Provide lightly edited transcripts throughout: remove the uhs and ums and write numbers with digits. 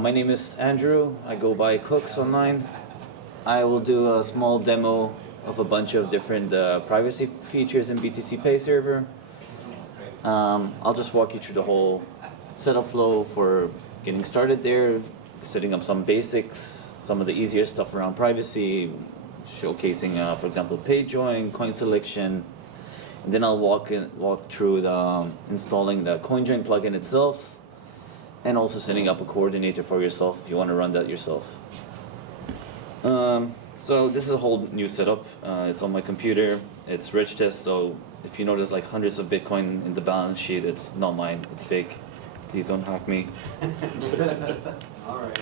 My name is Andrew. I go by Cooks online. I will do a small demo of a bunch of different privacy features in BTCPay Server. I'll just walk you through the whole setup flow for getting started there, setting up some basics, some of the easier stuff around privacy, showcasing, for example, payjoin, coin selection. And then I'll walk through installing the coinjoin plugin itself, and also setting up a coordinator for yourself if you want to run that yourself. So this is a whole new setup. It's on my computer. It's rich test, so if you notice like hundreds of Bitcoin in the balance sheet, it's not mine. It's fake. Please don't hack me. All right.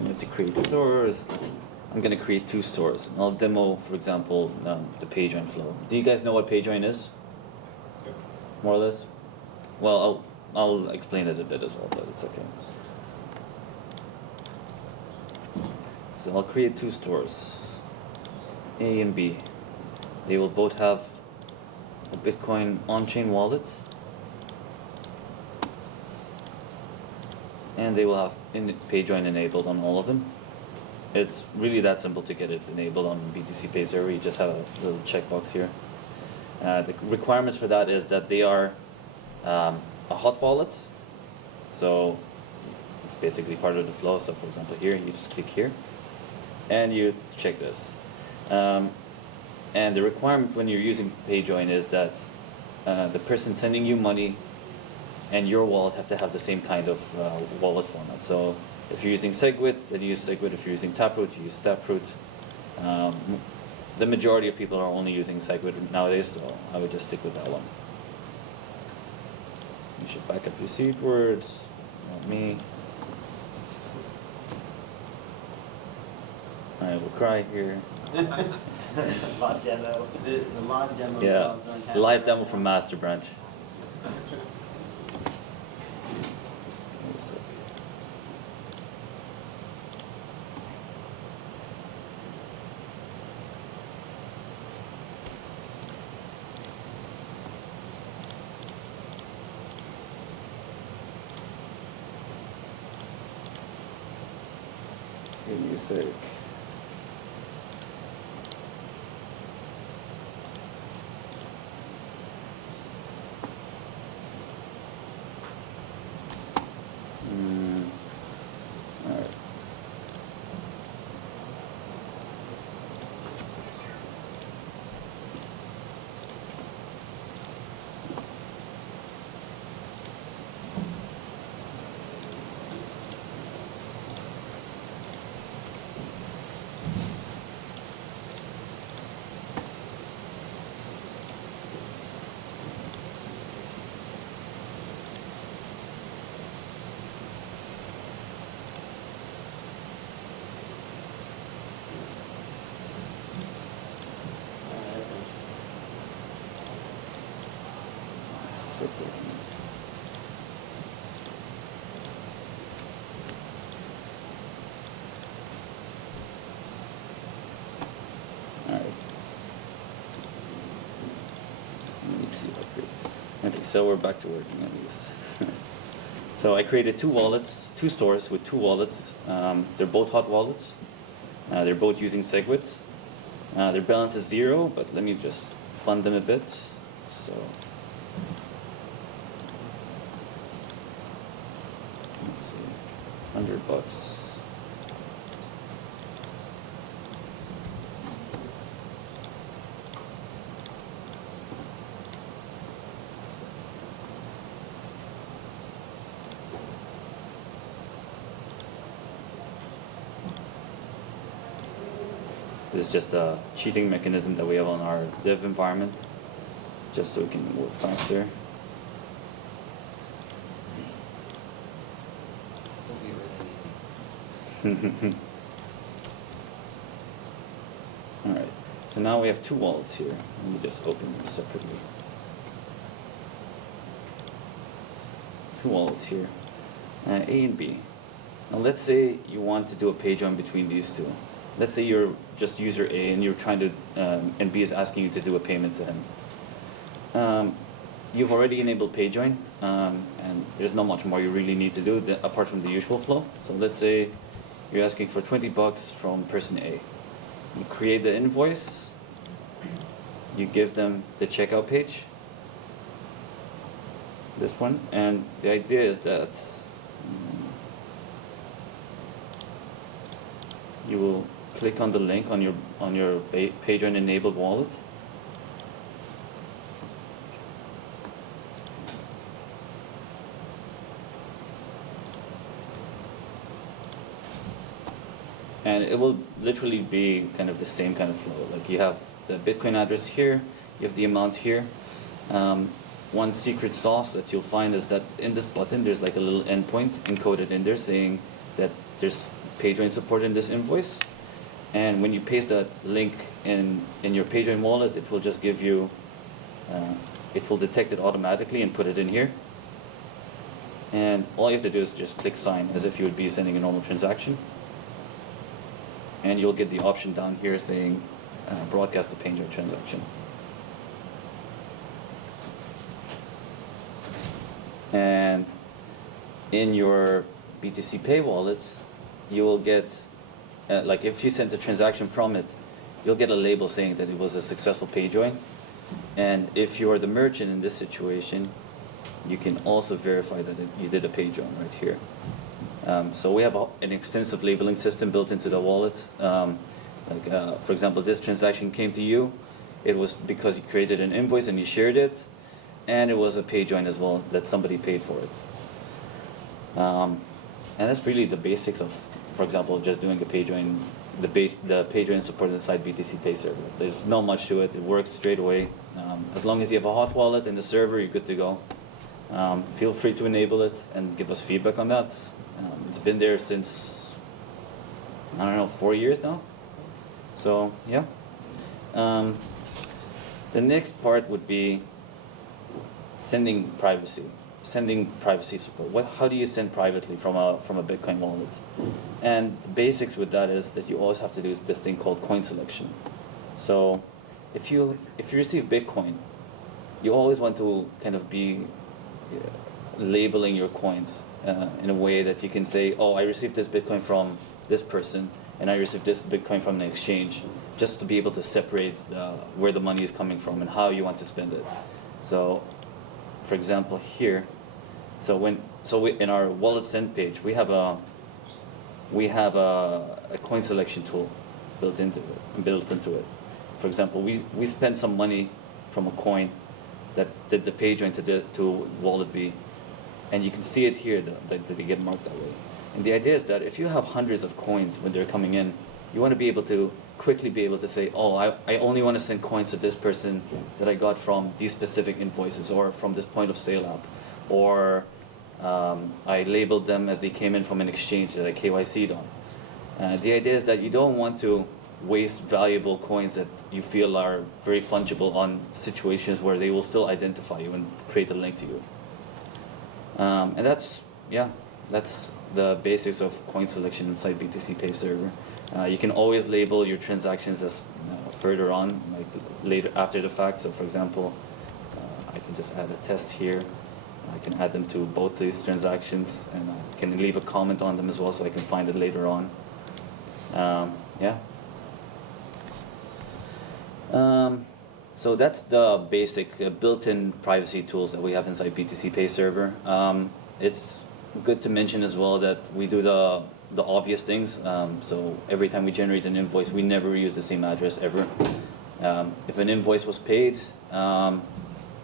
You have to create stores. I'm going to create 2 stores. I'll demo, for example, the payjoin flow. Do you guys know what payjoin is? More or less? Well, I'll explain it a bit as well, but it's okay. So I'll create 2 stores, A and B. They will both have a Bitcoin on-chain wallet, and they will have payjoin enabled on all of them. It's really that simple to get it enabled on BTCPay Server. You just have a little checkbox here. The requirements for that is that they are a hot wallet, so it's basically part of the flow. So for example here, you just click here and you check this. And the requirement when you're using payjoin is that the person sending you money and your wallet have to have the same kind of wallet format. So if you're using Segwit, then you use Segwit. If you're using Taproot, you use Taproot. The majority of people are only using Segwit nowadays, so I would just stick with that one. You should back up your seed words, not me. I will cry here. Live demo. The live demo. Yeah, live demo from Master Branch. Give me a sec. All right. Okay, so we're back to working at least. So I created 2 wallets, 2 stores with 2 wallets. They're both hot wallets. They're both using Segwit. Their balance is 0, but let me just fund them a bit. So let's see, $100. This is just a cheating mechanism that we have on our dev environment, just so we can work faster. It'll be really easy. Alright, so now we have 2 wallets here. Let me just open them separately. 2 wallets here, A and B. Now let's say you want to do a payjoin between these 2. Let's say you're just user A and you're trying to, and B is asking you to do a payment to him. you've already enabled payjoin, and there's not much more you really need to do apart from the usual flow. So let's say you're asking for $20 from person A. You create the invoice, you give them the checkout page, this one, and the idea is that you will click on the link on your payjoin enabled wallet. And it will literally be kind of the same kind of flow. Like you have the Bitcoin address here, you have the amount here. One secret sauce that you'll find is that in this button there's like a little endpoint encoded in there saying that there's payjoin support in this invoice. And when you paste that link in your payjoin wallet, it will just give you, it will detect it automatically and put it in here. And all you have to do is just click sign as if you would be sending a normal transaction. And you'll get the option down here saying broadcast a payjoin transaction. And in your BTCPay wallet, you will get, like if you sent a transaction from it, you'll get a label saying that it was a successful payjoin. And if you are the merchant in this situation, you can also verify that you did a payjoin right here. So we have an extensive labeling system built into the wallet. For example, this transaction came to you. It was because you created an invoice and you shared it, and it was a payjoin as well that somebody paid for it. And that's really the basics of, for example, just doing a payjoin, the payjoin support inside BTCPay Server. There's not much to it. It works straight away. As long as you have a hot wallet in the server, you're good to go. Feel free to enable it and give us feedback on that. It's been there since, I don't know, 4 years now. So yeah. The next part would be sending privacy support. How do you send privately from a Bitcoin wallet? And the basics with that is that you always have to do this thing called coin selection. So if you receive Bitcoin, you always want to kind of be labeling your coins in a way that you can say, oh, I received this Bitcoin from this person, and I received this Bitcoin from an exchange, just to be able to separate where the money is coming from and how you want to spend it. So, for example, here, in our wallet send page, we have a coin selection tool built into it. For example, we spent some money from a coin that did the payjoin to wallet B, and you can see it here that they get marked that way. And the idea is that if you have hundreds of coins when they're coming in, you want to be able to quickly be able to say, oh, I only want to send coins to this person that I got from these specific invoices or from this point of sale app, or I labeled them as they came in from an exchange that I KYC'd on. The idea is that you don't want to waste valuable coins that you feel are very fungible on situations where they will still identify you and create a link to you. And that's the basics of coin selection inside BTCPay Server. You can always label your transactions as further on, like later after the fact. So for example, I can just add a test here. I can add them to both these transactions, and I can leave a comment on them as well so I can find it later on. So that's the basic built-in privacy tools that we have inside BTCPay Server. It's good to mention as well that we do the obvious things. So every time we generate an invoice, we never use the same address ever. If an invoice was paid,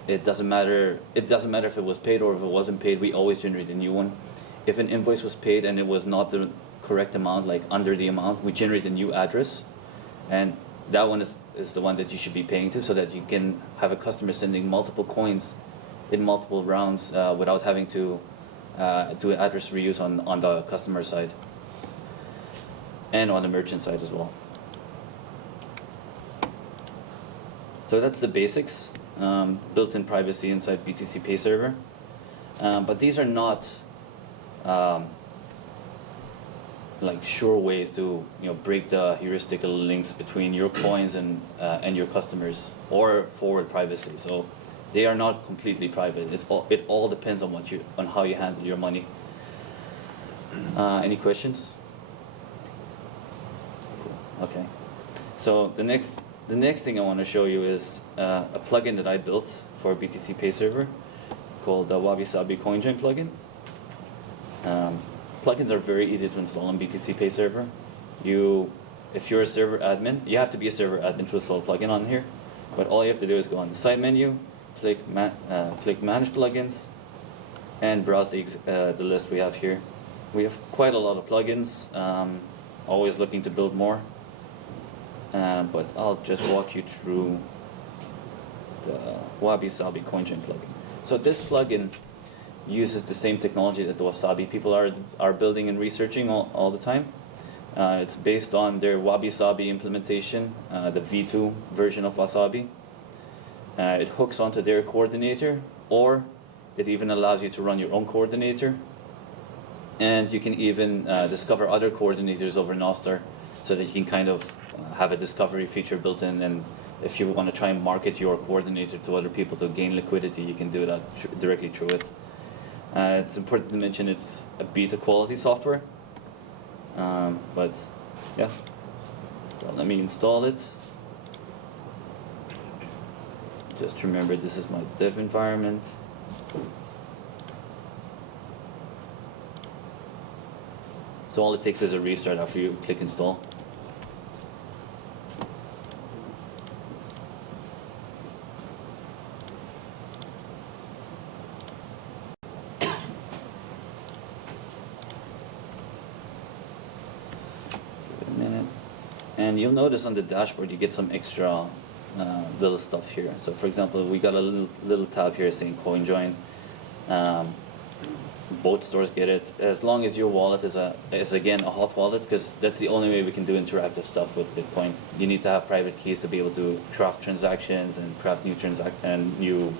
it doesn't matter if it was paid or if it wasn't paid, we always generate a new one. If an invoice was paid and it was not the correct amount, like under the amount, we generate a new address, and that one is the one that you should be paying to, so that you can have a customer sending multiple coins in multiple rounds without having to do address reuse on the customer side and on the merchant side as well. So that's the basics, built-in privacy inside BTCPay Server. But these are not like sure ways to break the heuristical links between your coins and your customers or forward privacy. So They are not completely private. It all depends on how you handle your money. Any questions? Okay. So the next thing I want to show you is a plugin that I built for BTCPay Server called the Wabi Sabi CoinJoin plugin. Plugins are very easy to install on BTCPay Server. If you're a server admin, you have to be a server admin to install a plugin on here. But all you have to do is go on the side menu, click Manage Plugins, and browse the list we have here. We have quite a lot of plugins. Always looking to build more. But I'll just walk you through the Wabi Sabi CoinJoin plugin. So this plugin uses the same technology that the Wasabi people are building and researching all the time. It's based on their Wabi Sabi implementation, the V2 version of Wasabi. It hooks onto their coordinator, or it even allows you to run your own coordinator. And you can even discover other coordinators over Nostr, so that you can kind of have a discovery feature built in, and if you want to try and market your coordinator to other people to gain liquidity, you can do that directly through it. It's important to mention it's a beta quality software, but yeah. So let me install it. Just remember, this is my dev environment. So all it takes is a restart after you click install. And you'll notice on the dashboard you get some extra little stuff here. So for example, we got a little tab here saying coinjoin. Both stores get it, as long as your wallet is again a hot wallet, because that's the only way we can do interactive stuff with Bitcoin. You need to have private keys to be able to craft transactions and craft new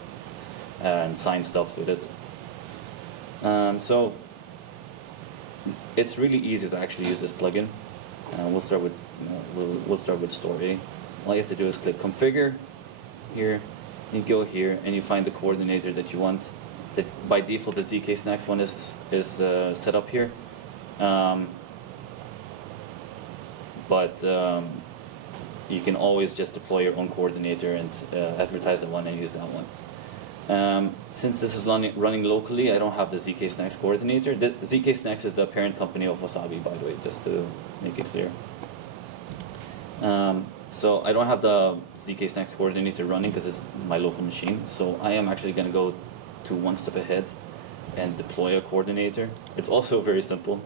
and sign stuff with it. So it's really easy to actually use this plugin. We'll start with store A. All you have to do is click configure here. You go here and you find the coordinator that you want. That by default the ZK Snacks one is set up here, but you can always just deploy your own coordinator and advertise the one and use that one. Since this is running locally, I don't have the ZK Snacks coordinator. The ZK Snacks is the parent company of Wasabi, by the way, just to make it clear. So I don't have the ZK Snacks coordinator running because it's my local machine. So I am actually going to go to one step ahead and deploy a coordinator. It's also very simple.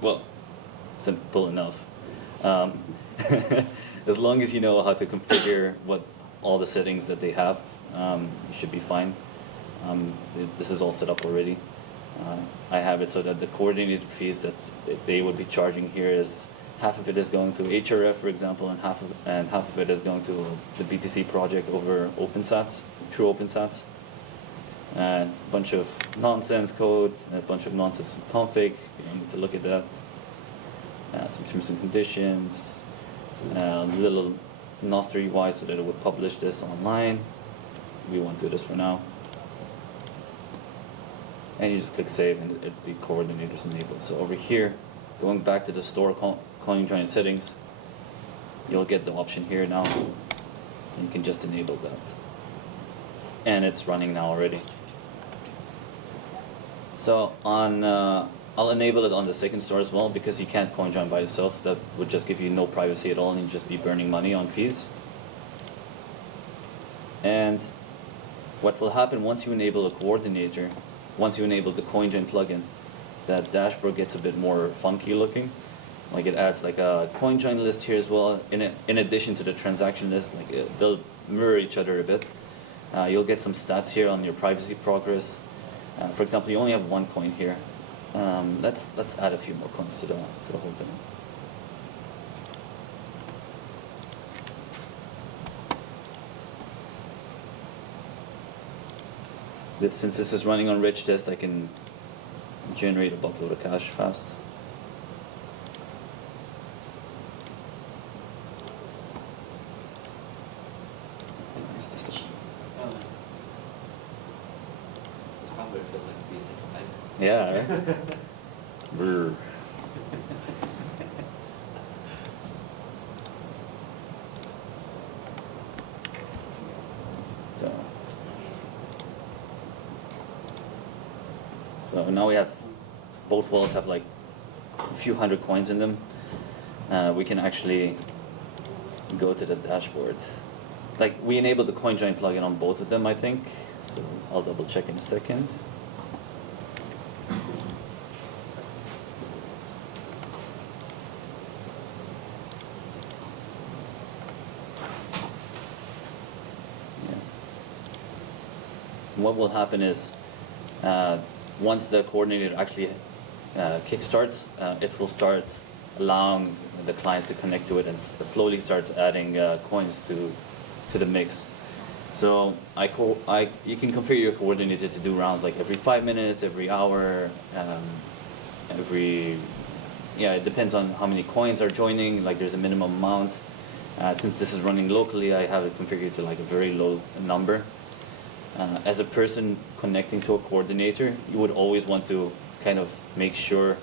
Well, simple enough. As long as you know how to configure all the settings that they have, you should be fine. This is all set up already. I have it so that the coordinator fees that they would be charging here is half of it is going to HRF, for example, and half of it is going to the BTC project over OpenSats, through OpenSats. A bunch of nonsense code, a bunch of nonsense config. You don't need to look at that. Some terms and conditions, little Nostr UI so that it would publish this online. We won't do this for now. And you just click save and the coordinator is enabled. So over here, going back to the store CoinJoin settings, you'll get the option here now. And you can just enable that. And it's running now already. So I'll enable it on the second store as well, because you can't CoinJoin by itself. That would just give you no privacy at all, and you'd just be burning money on fees. And what will happen once you enable a coordinator, once you enable the CoinJoin plugin, that dashboard gets a bit more funky looking. Like it adds like a CoinJoin list here as well, in addition to the transaction list. Like they'll mirror each other a bit. You'll get some stats here on your privacy progress. For example, you only have one coin here. Let's add a few more coins to the whole thing. Since this is running on rich test, I can generate a buttload of cash fast. Feels like BTCPay. Yeah, right? Brr. So now we have, both wallets have like a few hundred coins in them. We can actually go to the dashboard. Like, we enabled the coinjoin plugin on both of them, I think. So I'll double check in a second. Yeah. What will happen is, once the coordinator actually kickstarts, it will start allowing the clients to connect to it and slowly start adding coins to the mix. So you can configure your coordinator to do rounds like every 5 minutes, every hour, it depends on how many coins are joining. Like, there's a minimum amount. Since this is running locally, I have it configured to like a very low number. As a person connecting to a coordinator, you would always want to kind of make sure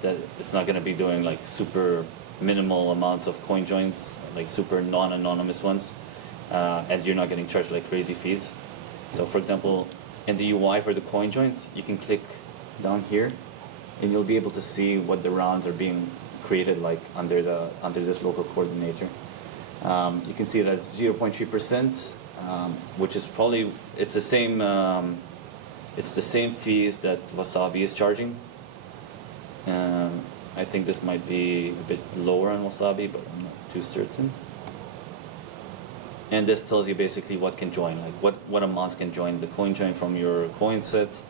that it's not going to be doing like super minimal amounts of coin joins, like super non-anonymous ones, and you're not getting charged like crazy fees. So for example, in the UI for the coin joins, you can click down here and you'll be able to see what the rounds are being created like under this local coordinator. You can see that it's 0.3%, which is probably, it's the same fees that Wasabi is charging. I think this might be a bit lower on Wasabi, but I'm not too certain. And this tells you basically what can join, like what amounts can join the coin join from your coin set,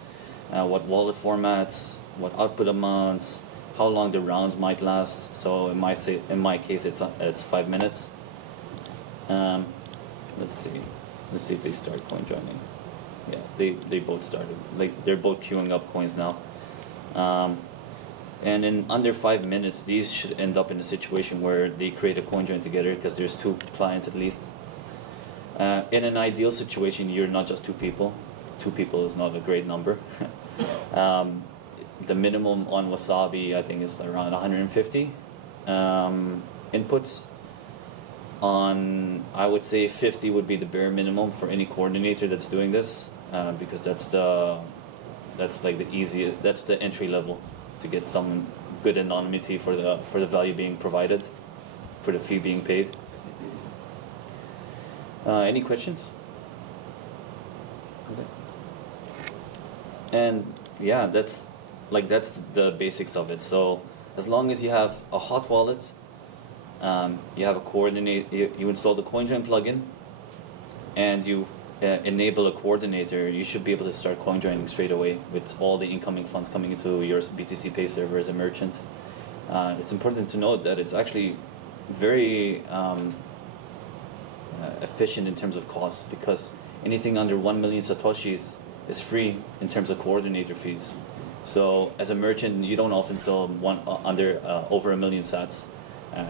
what wallet formats, what output amounts, how long the rounds might last. So in my case, it's 5 minutes. Let's see if they start coin joining. Yeah, they both started. Like, they're both queuing up coins now. And in under 5 minutes, these should end up in a situation where they create a coin join together, because there's 2 clients at least. In an ideal situation, you're not just 2 people. 2 people is not a great number. The minimum on Wasabi, I think, is around 150 inputs. I would say 50 would be the bare minimum for any coordinator that's doing this, because that's like the easiest, that's the entry level to get some good anonymity for the value being provided, for the fee being paid. Any questions? Okay. And yeah, that's the basics of it. So as long as you have a hot wallet, you have a coordinator, you install the coinjoin plugin, and you enable a coordinator, you should be able to start coin joining straight away with all the incoming funds coming into your BTCPay server as a merchant. It's important to note that it's actually very efficient in terms of cost, because anything under 1 million satoshis is free in terms of coordinator fees. So as a merchant, you don't often sell over 1 million sats.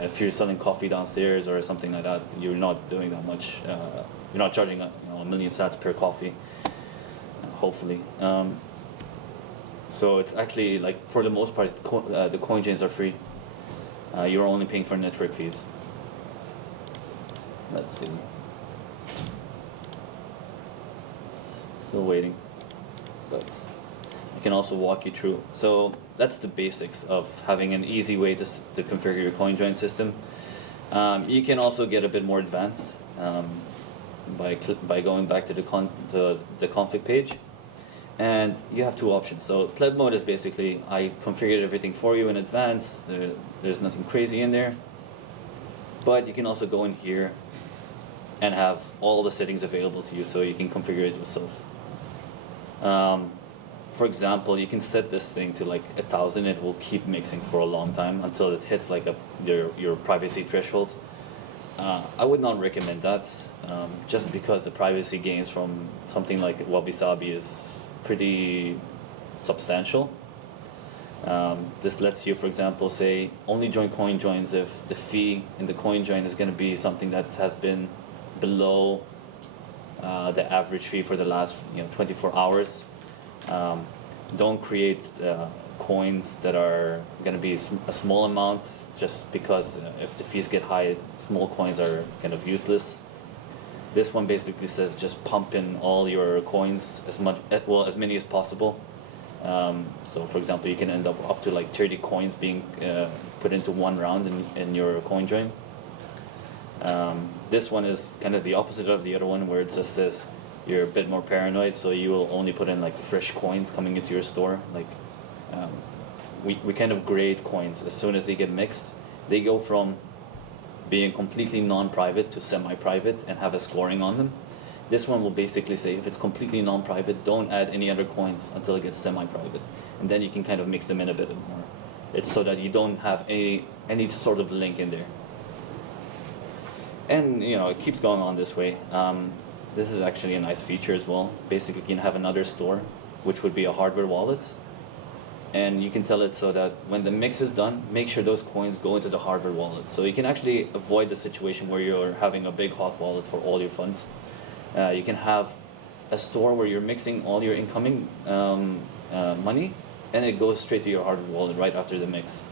If you're selling coffee downstairs or something like that, you're not doing that much. You're not charging 1 million sats per coffee, hopefully. So it's actually, like, for the most part, the coin joins are free. You're only paying for network fees. Let's see. Still waiting, but I can also walk you through. So that's the basics of having an easy way to configure your coinjoin system. You can also get a bit more advanced by going back to the config page, and you have 2 options. So pleb mode is basically, I configured everything for you in advance. There's nothing crazy in there, but you can also go in here and have all the settings available to you, so you can configure it yourself. For example, you can set this thing to like 1,000. It will keep mixing for a long time until it hits like your privacy threshold. I would not recommend that, just because the privacy gains from something like Wabi-Sabi is pretty substantial. This lets you, for example, say only join coin joins if the fee in the coin join is going to be something that has been below the average fee for the last 24 hours. don't create coins that are going to be a small amount, just because if the fees get high, small coins are kind of useless. This one basically says just pump in all your coins as many as possible. So for example, you can end up to like 30 coins being put into one round in your coinjoin. This one is kind of the opposite of the other one, where it just says you're a bit more paranoid, so you will only put in like fresh coins coming into your store. Like we kind of grade coins as soon as they get mixed. They go from being completely non-private to semi-private and have a scoring on them. This one will basically say if it's completely non-private, don't add any other coins until it gets semi-private, and then you can kind of mix them in a bit more. It's so that you don't have any sort of link in there. And you know, it keeps going on this way. This is actually a nice feature as well. Basically, you can have another store, which would be a hardware wallet, and you can tell it so that when the mix is done, make sure those coins go into the hardware wallet. So you can actually avoid the situation where you're having a big hot wallet for all your funds. You can have a store where you're mixing all your incoming money, and it goes straight to your hardware wallet right after the mix.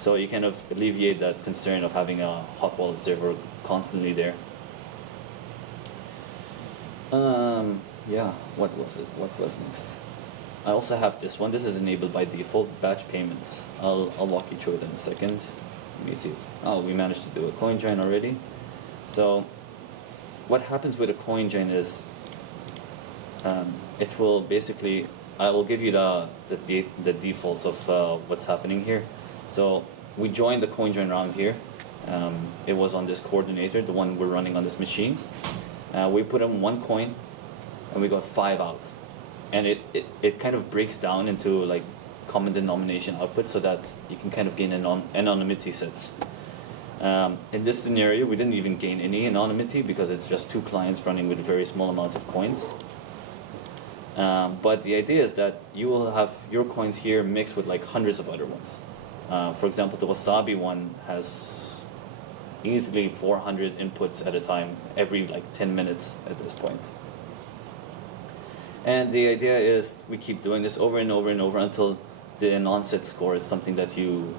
So you kind of alleviate that concern of having a hot wallet server constantly there. Yeah, what was it? What was next? I also have this one. This is enabled by default, batch payments. I'll walk you through it in a second. Let me see it. Oh, we managed to do a coinjoin already. So what happens with a coinjoin is it will basically, I will give you the defaults of what's happening here. So we joined the coinjoin round here. It was on this coordinator, the one we're running on this machine. We put in 1 coin and we got 5 out. And it kind of breaks down into like common denomination output so that you can kind of gain anonymity sets. In this scenario, we didn't even gain any anonymity because it's just 2 clients running with very small amounts of coins. But the idea is that you will have your coins here mixed with like hundreds of other ones. For example, the Wasabi one has easily 400 inputs at a time, every like 10 minutes at this point. And the idea is we keep doing this over and over and over until the non-set score is something that you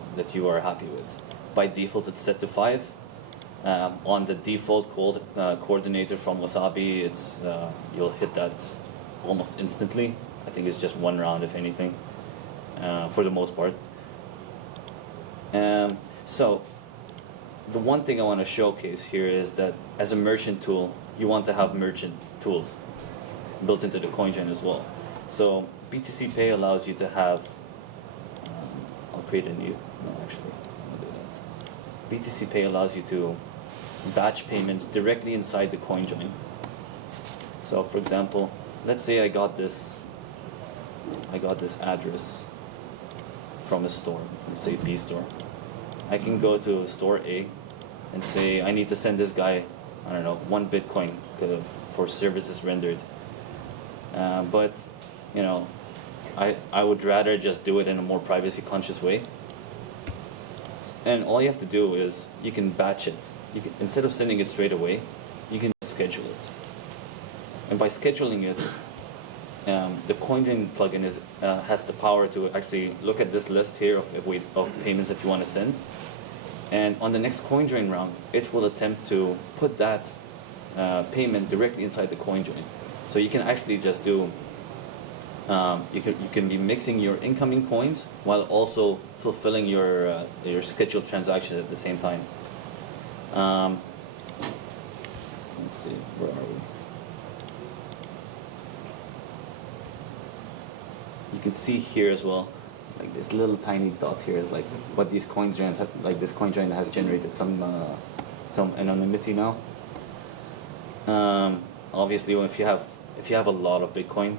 are happy with. By default, it's set to 5. On the default coordinator from Wasabi, it's you'll hit that almost instantly. I think it's just 1 round, if anything, for the most part. So the one thing I want to showcase here is that as a merchant tool, you want to have merchant tools built into the coinjoin as well. So BTCPay allows you to have, I'll create a new, no actually, I'll do that. BTCPay allows you to batch payments directly inside the coinjoin. So for example, let's say I got this address from a store, let's say B store. I can go to store A and say I need to send this guy, I don't know, 1 Bitcoin for services rendered. But you know, I would rather just do it in a more privacy conscious way. And all you have to do is you can batch it. You can, instead of sending it straight away, you can schedule it. And by scheduling it, the coinjoin plugin has the power to actually look at this list here of payments that you want to send. And on the next coinjoin round, it will attempt to put that payment directly inside the coinjoin. So you can actually just do, you can be mixing your incoming coins while also fulfilling your scheduled transaction at the same time. Let's see, where are we? You can see here as well, like this little tiny dot here is like what these coinjoins have, like this coinjoin has generated some anonymity now. Obviously, if you have a lot of Bitcoin,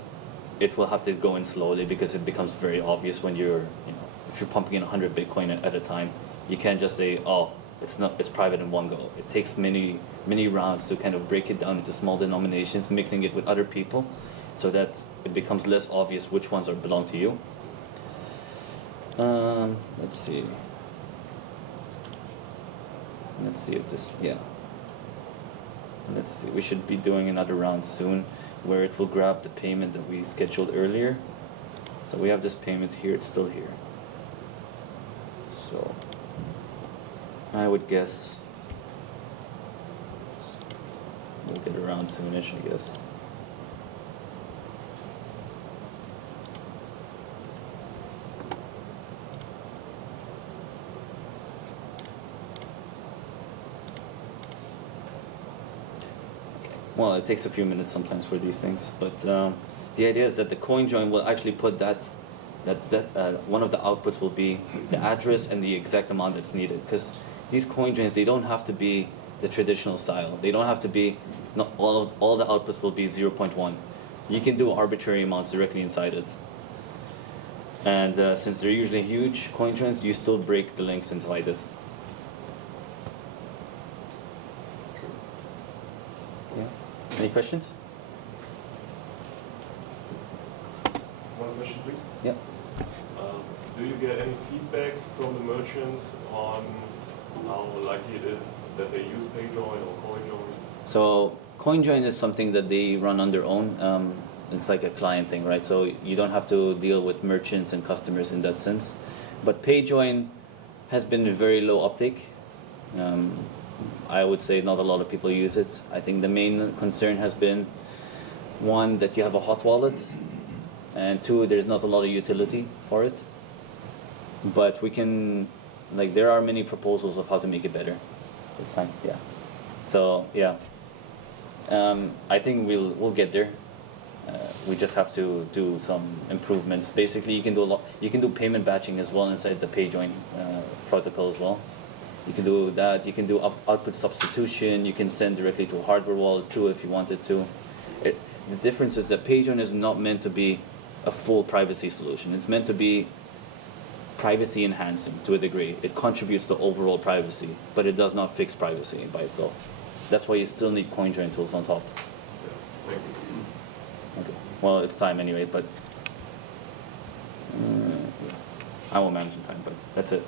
it will have to go in slowly because it becomes very obvious when if you're pumping in 100 Bitcoin at a time, you can't just say, oh, it's private in one go. It takes many rounds to kind of break it down into small denominations, mixing it with other people, so that it becomes less obvious which ones belong to you. Let's see if this, yeah. Let's see, we should be doing another round soon where it will grab the payment that we scheduled earlier. So we have this payment here, it's still here. So I would guess we'll get around soonish, I guess. Well, it takes a few minutes sometimes for these things, but the idea is that the coinjoin will actually put that one of the outputs will be the address and the exact amount that's needed, because these coinjoins, they don't have to be the traditional style. They don't have to be, not all the outputs will be 0.1. You can do arbitrary amounts directly inside it. And since they're usually huge coinjoins, you still break the links inside it. Yeah. Any questions? One question, please. Yeah. Do you get any feedback from the merchants on how likely it is that they use payjoin or coinjoin? So coinjoin is something that they run on their own. It's like a client thing, right? So you don't have to deal with merchants and customers in that sense. But payjoin has been a very low uptake. I would say not a lot of people use it. I think the main concern has been, one, that you have a hot wallet, and two, there's not a lot of utility for it. But we can, like, there are many proposals of how to make it better. It's fine, yeah. So yeah, I think we'll get there. We just have to do some improvements. Basically, you can do a lot. You can do payment batching as well inside the payjoin protocol as well. You can do that. You can do output substitution. You can send directly to a hardware wallet too if you wanted to. The difference is that payjoin is not meant to be a full privacy solution. It's meant to be privacy enhancing to a degree. It contributes to overall privacy, but it does not fix privacy by itself. That's why you still need coinjoin tools on top. Yeah, thank you. Okay. Well, it's time anyway, but I won't manage in time, but that's it.